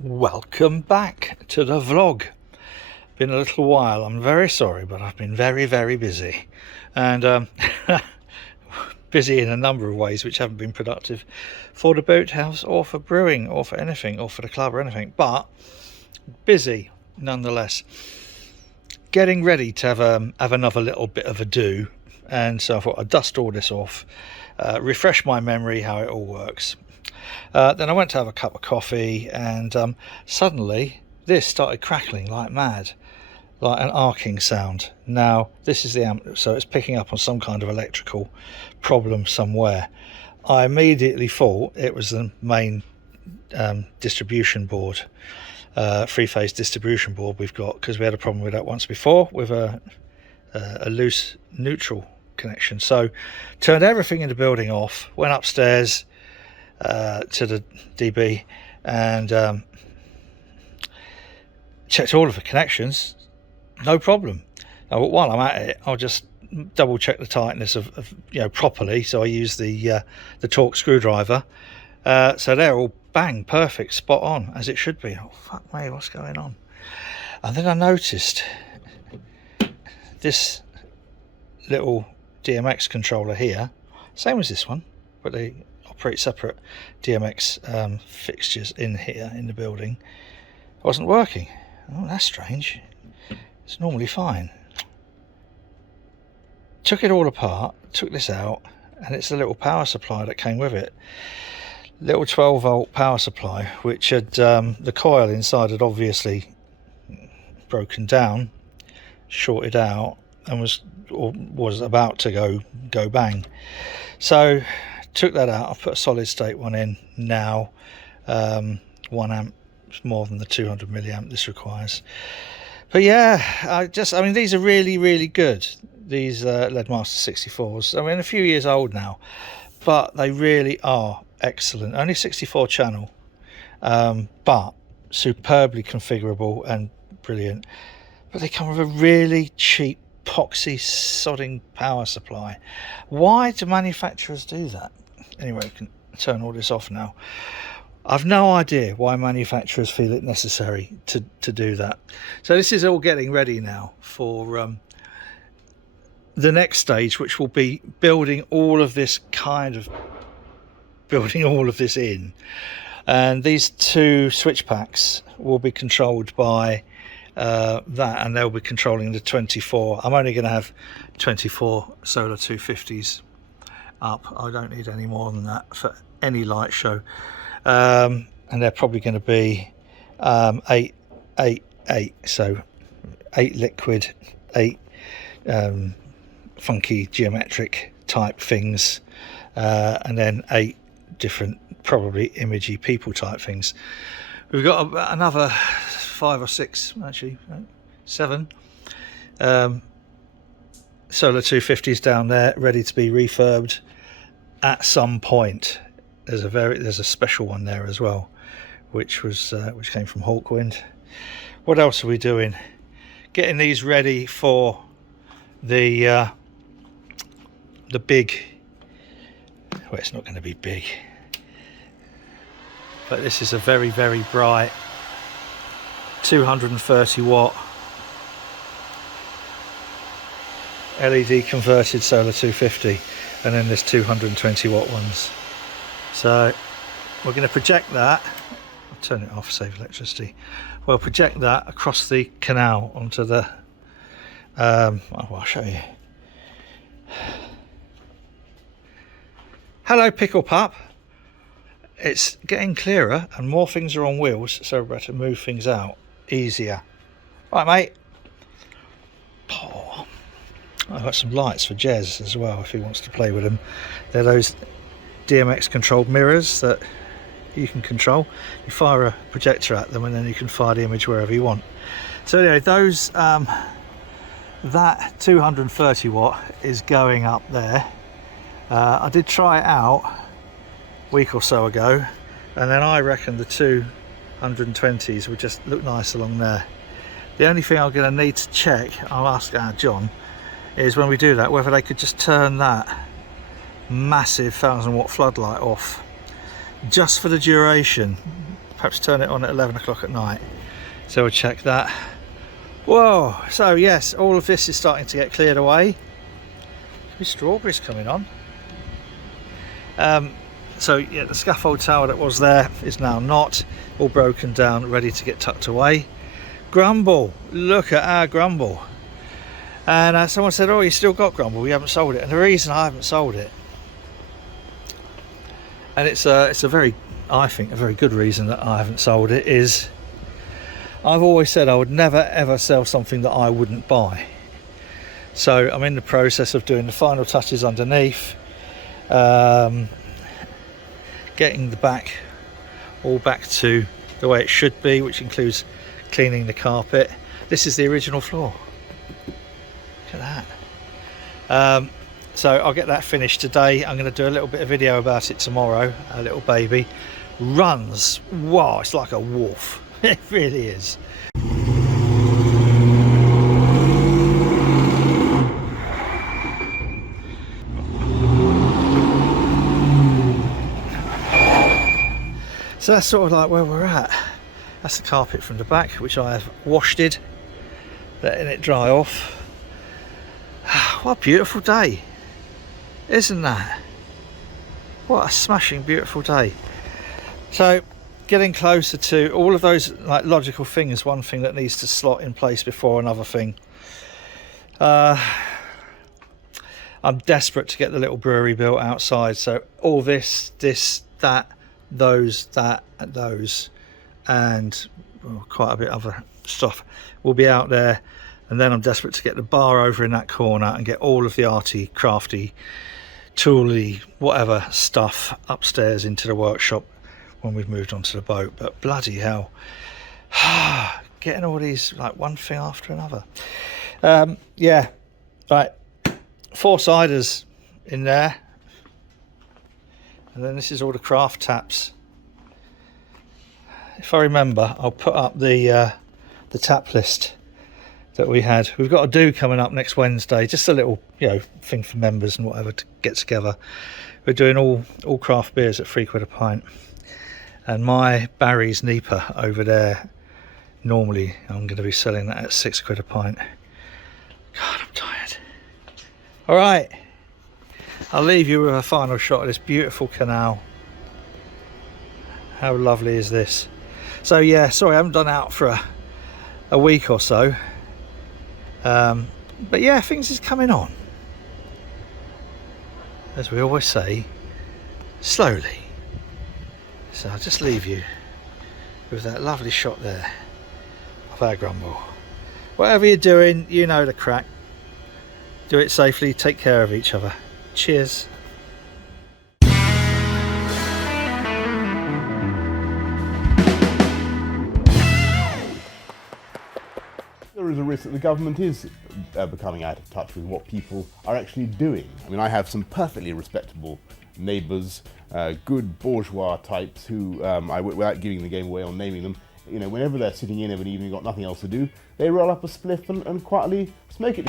Welcome back to the vlog. Been a little while, I'm very sorry, but I've been very busy, and busy in a number of ways which haven't been productive for the boathouse or for brewing or for anything or for the club or anything, but busy nonetheless. Getting ready to have another little bit of a do, and so I thought I'd dust all this off, refresh my memory how it all works. Then I went to have a cup of coffee, and suddenly this started crackling like mad, like an arcing sound. Now this is the amp, so it's picking up on some kind of electrical problem somewhere. I immediately thought it was the main distribution board, three-phase distribution board we've got, because we had a problem with that once before with a loose neutral connection. So turned everything in the building off, went upstairs to the DB and checked all of the connections. No problem. Now, while I'm at it, I'll just double check the tightness of properly. So I use the torque screwdriver. So they're all bang perfect, spot on as it should be. Oh fuck me, what's going on? And then I noticed this little DMX controller here, same as this one, but they operate separate DMX fixtures in here in the building, wasn't working. Oh, that's strange. It's normally fine. Took it all apart, took this out, and it's a little power supply that came with it. Little 12-volt power supply, which had the coil inside had obviously broken down, shorted out, and was about to go bang. So took that out. I've put a solid state one in now. 1 amp more than the 200 milliamp this requires. But yeah, I mean these are really good, these Leadmaster 64s. I mean, a few years old now, but they really are excellent. Only 64 channel, but superbly configurable and brilliant. But they come with a really cheap poxy sodding power supply. Why do manufacturers do that? Anyway, we can turn all this off now. I've no idea why manufacturers feel it necessary to do that. So this is all getting ready now for the next stage, which will be building all of this in. And these two switch packs will be controlled by that, and they'll be controlling the 24. I'm only going to have 24 solar 250s up. I don't need any more than that for any light show, and they're probably going to be 8, so 8 liquid, 8 funky geometric type things, and then 8 different probably imagey people type things. We've got another 5 or 6, actually 7 solar 250s down there ready to be refurbed at some point. There's a special one there as well, which came from Hawkwind. What else are we doing? Getting these ready for the big, well, it's not going to be big, but this is a very bright 230 watt LED converted solar 250, and then there's 220 watt ones. So we're going to project that. I'll turn it off, save electricity. We'll project that across the canal onto the I'll show you. Hello Pickle Pup. It's getting clearer and more things are on wheels, so we're about to move things out easier. Right, mate. Oh, I've got some lights for Jez as well if he wants to play with them. They're those DMX controlled mirrors that you can control. You fire a projector at them and then you can fire the image wherever you want. So anyway, those that 230 watt is going up there. I did try it out a week or so ago, and then I reckon the 220s would just look nice along there. The only thing I'm going to need to check, I'll ask John, is when we do that whether they could just turn that massive 1000 watt floodlight off just for the duration. perhaps turn it on at 11 o'clock at night. So we'll check that. Whoa, so yes, all of this is starting to get cleared away. There's strawberries coming on. So yeah, the scaffold tower that was there is now not, all broken down, ready to get tucked away. Grumble, look at our Grumble. And someone said, oh, you still got Grumble, we haven't sold it. And the reason I haven't sold it, and it's a very, I think, a very good reason that I haven't sold it, is I've always said I would never ever sell something that I wouldn't buy. So I'm in the process of doing the final touches underneath, getting the back all back to the way it should be, which includes cleaning the carpet. This is the original floor. Look at that. So I'll get that finished today. I'm going to do a little bit of video about it tomorrow. A little baby runs, wow, it's like a wolf. It really is. So that's sort of like where we're at. That's the carpet from the back, which I have washed it, letting it dry off. What a beautiful day, isn't that? What a smashing beautiful day. So getting closer to all of those like logical things, one thing that needs to slot in place before another thing. I'm desperate to get the little brewery built outside, so all this, that, those, and quite a bit of other stuff will be out there. And then I'm desperate to get the bar over in that corner and get all of the arty, crafty, tooly, whatever stuff upstairs into the workshop when we've moved onto the boat. But bloody hell, getting all these like one thing after another. Yeah, right, 4 ciders in there, and then this is all the craft taps. If I remember, I'll put up the tap list that we had. We've got a do coming up next Wednesday, just a little, you know, thing for members and whatever to get together. We're doing all craft beers at £3 a pint, and my Barry's Nipa over there, normally I'm going to be selling that at £6 a pint. God, I'm tired. All right, I'll leave you with a final shot of this beautiful canal. How lovely is this? So yeah, sorry I haven't done out for a week or so. But yeah, things is coming on, as we always say, slowly. So I'll just leave you with that lovely shot there of our Grumble. Whatever you're doing, you know the crack. Do it safely, take care of each other. Cheers. There is a risk that the government is becoming out of touch with what people are actually doing. I mean, I have some perfectly respectable neighbours, good bourgeois types who, without giving the game away or naming them, you know, whenever they're sitting in of an evening, got nothing else to do, they roll up a spliff and quietly smoke it.